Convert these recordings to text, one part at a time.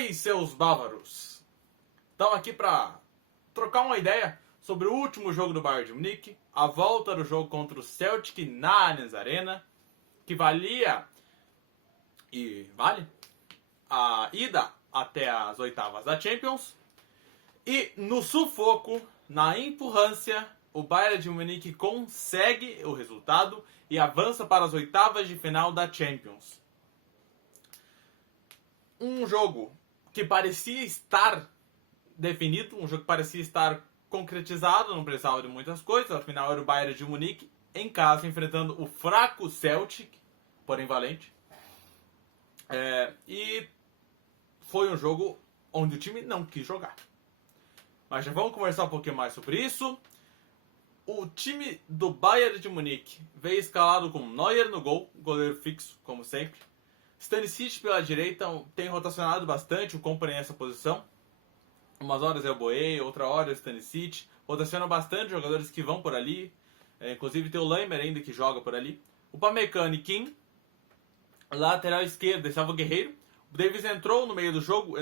aí, seus bávaros? Estamos aqui para trocar uma ideia sobre o último jogo do Bayern de Munique, a volta do jogo contra o Celtic na Allianz Arena, que valia e vale a ida até as oitavas da Champions. E no sufoco, na empurrância, o Bayern de Munique consegue o resultado e avança para as oitavas de final da Champions. Um jogo que parecia estar definido, um jogo que parecia estar concretizado, não precisava de muitas coisas, afinal era o Bayern de Munique em casa enfrentando o fraco Celtic, porém valente. E foi um jogo onde o time não quis jogar. Mas já vamos conversar um pouquinho mais sobre isso. O time do Bayern de Munique veio escalado com Neuer no gol, goleiro fixo, como sempre. Stanisic pela direita tem rotacionado bastante o Kompany nessa posição. Umas horas é o Boe, outra hora é o Stanisic. Rotaciona bastante jogadores que vão por ali. Inclusive tem o Laimer ainda que joga por ali. O Upamecano e Kim. Lateral esquerda estava o Guerreiro. O Davies entrou no meio do jogo,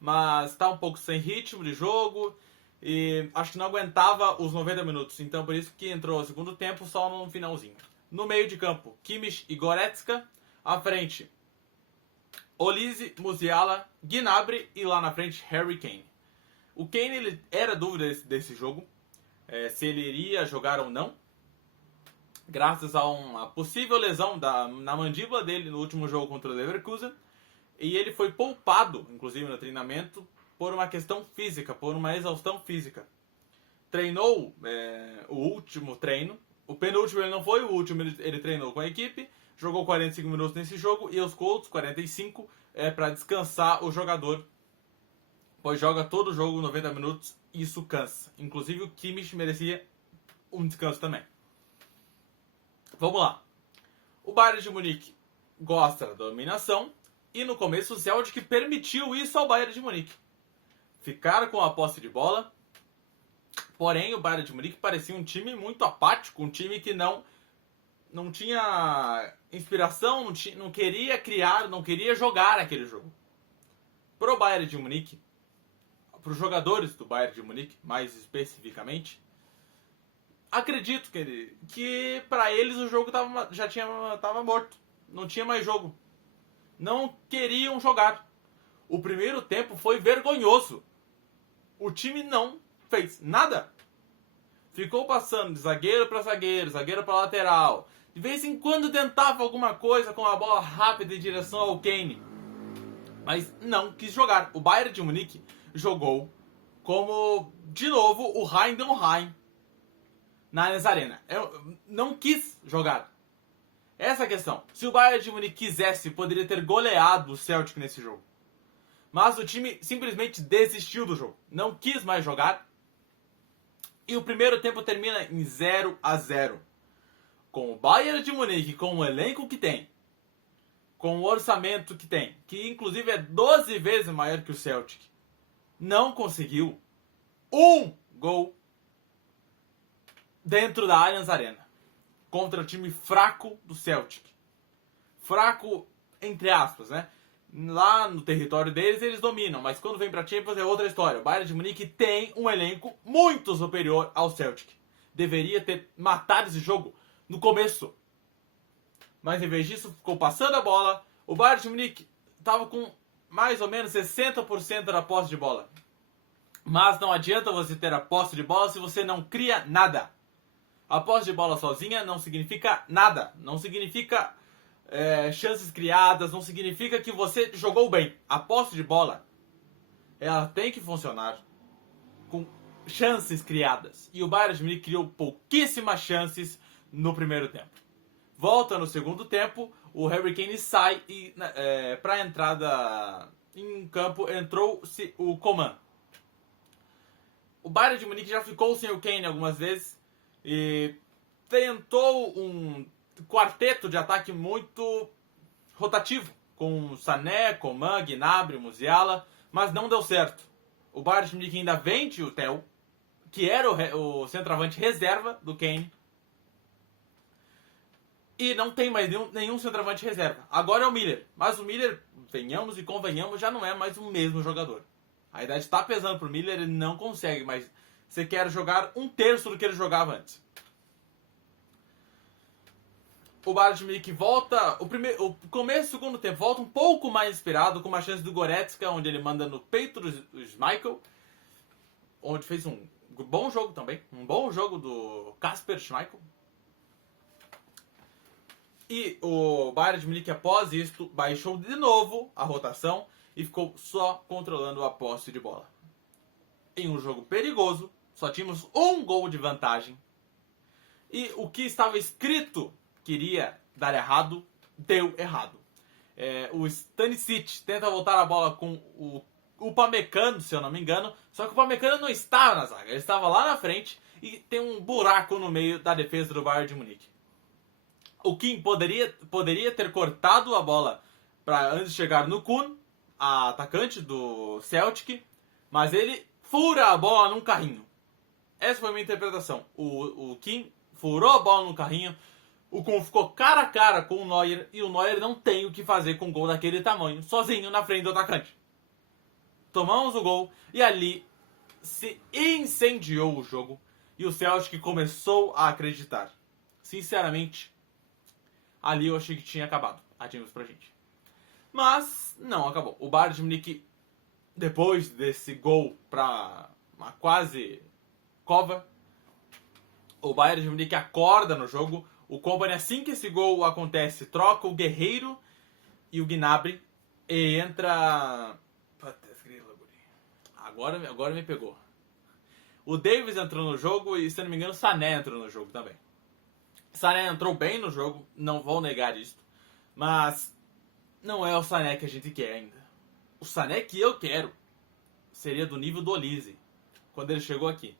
mas está um pouco sem ritmo de jogo. E acho que não aguentava os 90 minutos. Então por isso que entrou no segundo tempo, só no finalzinho. No meio de campo, Kimmich e Goretzka. À frente, Olise, Musiala, Gnabry e lá na frente, Harry Kane. O Kane ele era dúvida desse jogo, se ele iria jogar ou não, graças a uma possível lesão na mandíbula dele no último jogo contra o Leverkusen. E ele foi poupado, inclusive no treinamento, por uma questão física, por uma exaustão física. Treinou o último treino, o penúltimo ele não foi, o último ele treinou com a equipe, jogou 45 minutos nesse jogo e os outros 45 para descansar o jogador, pois joga todo o jogo 90 minutos e isso cansa. Inclusive o Kimmich merecia um descanso também. Vamos lá. O Bayern de Munique gosta da dominação e no começo o Celtic permitiu isso ao Bayern de Munique. Ficaram com a posse de bola, porém o Bayern de Munique parecia um time muito apático, um time que não tinha inspiração, não queria criar, não queria jogar aquele jogo. Pro Bayern de Munique, para os jogadores do Bayern de Munique, mais especificamente, acredito que para eles o jogo estava morto. Não tinha mais jogo. Não queriam jogar. O primeiro tempo foi vergonhoso. O time não fez nada. Ficou passando de zagueiro para zagueiro, zagueiro para lateral. De vez em quando tentava alguma coisa com a bola rápida em direção ao Kane. Mas não quis jogar. O Bayern de Munique jogou como, de novo, o Heidenheim na Allianz Arena. Não quis jogar. Essa é a questão. Se o Bayern de Munique quisesse, poderia ter goleado o Celtic nesse jogo. Mas o time simplesmente desistiu do jogo. Não quis mais jogar. E o primeiro tempo termina em 0-0. Com o Bayern de Munique, com o elenco que tem, com o orçamento que tem, que inclusive é 12 vezes maior que o Celtic, não conseguiu um gol dentro da Allianz Arena contra o time fraco do Celtic. Fraco, entre aspas, né? Lá no território deles eles dominam, mas quando vem pra Champions é outra história. O Bayern de Munique tem um elenco muito superior ao Celtic. Deveria ter matado esse jogo no começo. Mas em vez disso ficou passando a bola. O Bayern de Munique estava com mais ou menos 60% da posse de bola. Mas não adianta você ter a posse de bola se você não cria nada. A posse de bola sozinha não significa nada. Não significa chances criadas, não significa que você jogou bem. A posse de bola, ela tem que funcionar com chances criadas. E o Bayern de Munique criou pouquíssimas chances no primeiro tempo. Volta no segundo tempo, o Harry Kane sai e para a entrada em campo entrou o Coman. O Bayern de Munique já ficou sem o Kane algumas vezes e tentou um quarteto de ataque muito rotativo, com Sané, Coman, Gnabry, Musiala, mas não deu certo. O Bayern de Munique ainda vende o Theo, que era o centroavante reserva do Kane, E não tem mais nenhum centroavante reserva. Agora é o Miller. Mas o Miller, venhamos e convenhamos, já não é mais o mesmo jogador. A idade está pesando pro Miller, ele não consegue mais sequer jogar um terço do que ele jogava antes. O Bayern de Munique volta, o começo do segundo tempo volta um pouco mais inspirado, com uma chance do Goretzka, onde ele manda no peito do Schmeichel, onde fez um bom jogo também, um bom jogo do Kasper Schmeichel. E o Bayern de Munique, após isso, baixou de novo a rotação e ficou só controlando a posse de bola. Em um jogo perigoso, só tínhamos um gol de vantagem. E o que estava escrito que iria dar errado, deu errado. O Stanisic tenta voltar a bola com o Upamecano, se eu não me engano, só que o Upamecano não estava na zaga, ele estava lá na frente e tem um buraco no meio da defesa do Bayern de Munique. O Kim poderia ter cortado a bola para antes de chegar no Kuhn, a atacante do Celtic, mas ele fura a bola num carrinho. Essa foi a minha interpretação. O Kim furou a bola no carrinho, o Kuhn ficou cara a cara com o Neuer e o Neuer não tem o que fazer com um gol daquele tamanho, sozinho na frente do atacante. Tomamos o gol e ali se incendiou o jogo e o Celtic começou a acreditar. Sinceramente, ali eu achei que tinha acabado a Champions pra gente. Mas não acabou. O Bayern de Munique, depois desse gol pra uma quase cova, o Bayern de Munique acorda no jogo. O Kompany, assim que esse gol acontece, troca o Guerreiro e o Gnabry e entra... Agora me pegou. O Davies entrou no jogo e, se não me engano, o Sané entrou no jogo também. Sané entrou bem no jogo, não vou negar isso. Mas não é o Sané que a gente quer ainda. O Sané que eu quero seria do nível do Olise, quando ele chegou aqui.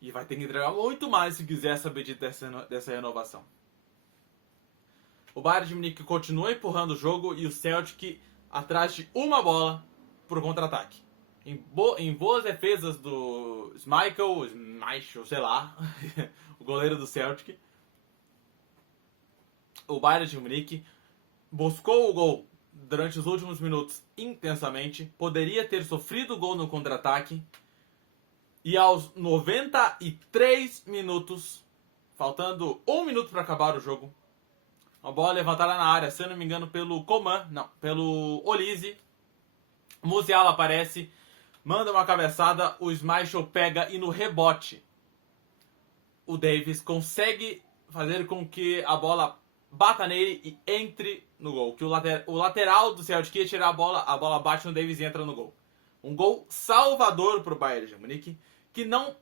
E vai ter que entregar muito mais se quiser saber dessa renovação. O Bayern de Munique continua empurrando o jogo e o Celtic atrás de uma bola para o contra-ataque. Em boas defesas do Schmeichel, sei lá, o goleiro do Celtic, o Bayern de Munique buscou o gol durante os últimos minutos intensamente, poderia ter sofrido o gol no contra-ataque, e aos 93 minutos, faltando 1 minuto para acabar o jogo, uma bola levantada na área, se eu não me engano, pelo Olise, Musiala aparece, manda uma cabeçada, o Schmeichel pega e no rebote o Davies consegue fazer com que a bola bata nele e entre no gol. Que o lateral do Celtic ia tirar a bola bate no Davies e entra no gol. Um gol salvador para o Bayern de Munique, que não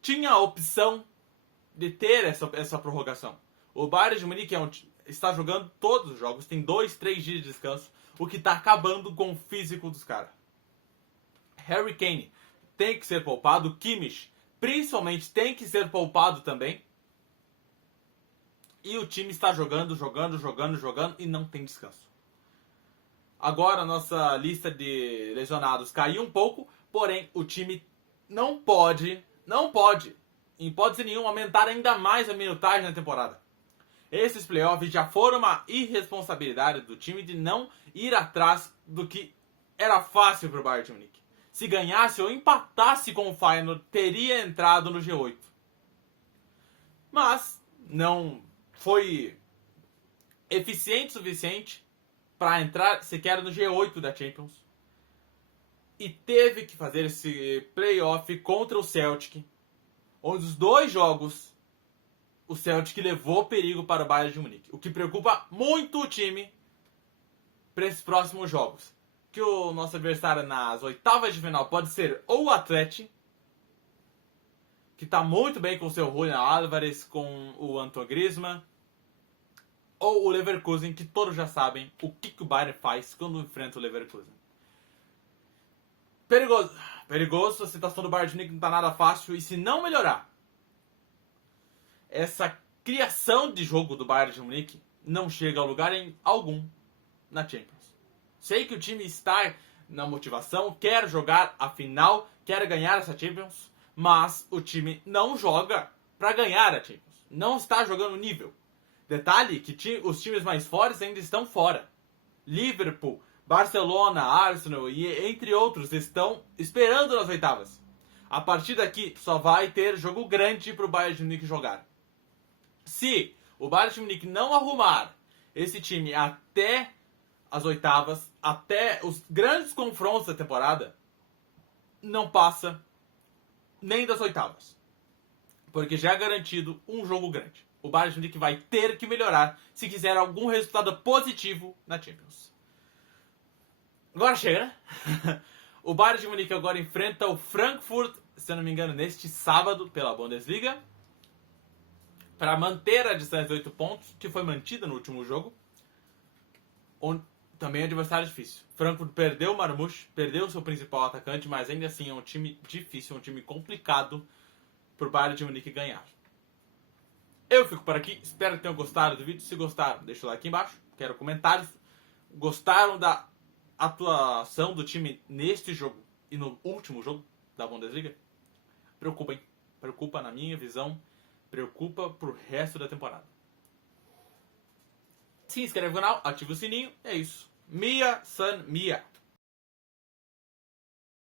tinha a opção de ter essa prorrogação. O Bayern de Munique está jogando todos os jogos, tem 2-3 dias de descanso, o que está acabando com o físico dos caras. Harry Kane tem que ser poupado, Kimmich principalmente tem que ser poupado também. E o time está jogando e não tem descanso. Agora a nossa lista de lesionados caiu um pouco, porém o time não pode, em hipótese nenhuma, aumentar ainda mais a minutagem na temporada. Esses playoffs já foram uma irresponsabilidade do time de não ir atrás do que era fácil para o Bayern de Munique. Se ganhasse ou empatasse com o Feyenoord, teria entrado no G8. Mas não foi eficiente o suficiente para entrar sequer no G8 da Champions. E teve que fazer esse playoff contra o Celtic, onde os 2 jogos o Celtic levou perigo para o Bayern de Munique. O que preocupa muito o time para esses próximos jogos. Que o nosso adversário nas oitavas de final pode ser ou o Atlético, que está muito bem com o seu Julian Álvares, com o Antoine Griezmann, ou o Leverkusen, que todos já sabem o que o Bayern faz quando enfrenta o Leverkusen. Perigoso, a situação do Bayern de Munique não está nada fácil, e se não melhorar essa criação de jogo do Bayern de Munique, não chega a lugar algum na Champions. Sei que o time está na motivação, quer jogar a final, quer ganhar essa Champions, mas o time não joga para ganhar a Champions. Não está jogando nível. Detalhe que os times mais fortes ainda estão fora. Liverpool, Barcelona, Arsenal e entre outros estão esperando nas oitavas. A partir daqui só vai ter jogo grande para o Bayern de Munique jogar. Se o Bayern de Munique não arrumar esse time até as oitavas, até os grandes confrontos da temporada, não passa nem das oitavas. Porque já é garantido um jogo grande. O Bayern de Munique vai ter que melhorar se quiser algum resultado positivo na Champions. Agora chega, né? O Bayern de Munique agora enfrenta o Frankfurt, se eu não me engano, neste sábado pela Bundesliga, para manter a distância de 8 pontos, que foi mantida no último jogo. Também é um adversário difícil. Frankfurt perdeu o Marmoush, perdeu o seu principal atacante, mas ainda assim é um time difícil, um time complicado para o Bayern de Munique ganhar. Eu fico por aqui, espero que tenham gostado do vídeo. Se gostaram, deixa o like aqui embaixo, quero comentários. Gostaram da atuação do time neste jogo e no último jogo da Bundesliga? Preocupa na minha visão, preocupa pro resto da temporada. Se inscreve no canal, ativa o sininho, é isso. Mia San Mia.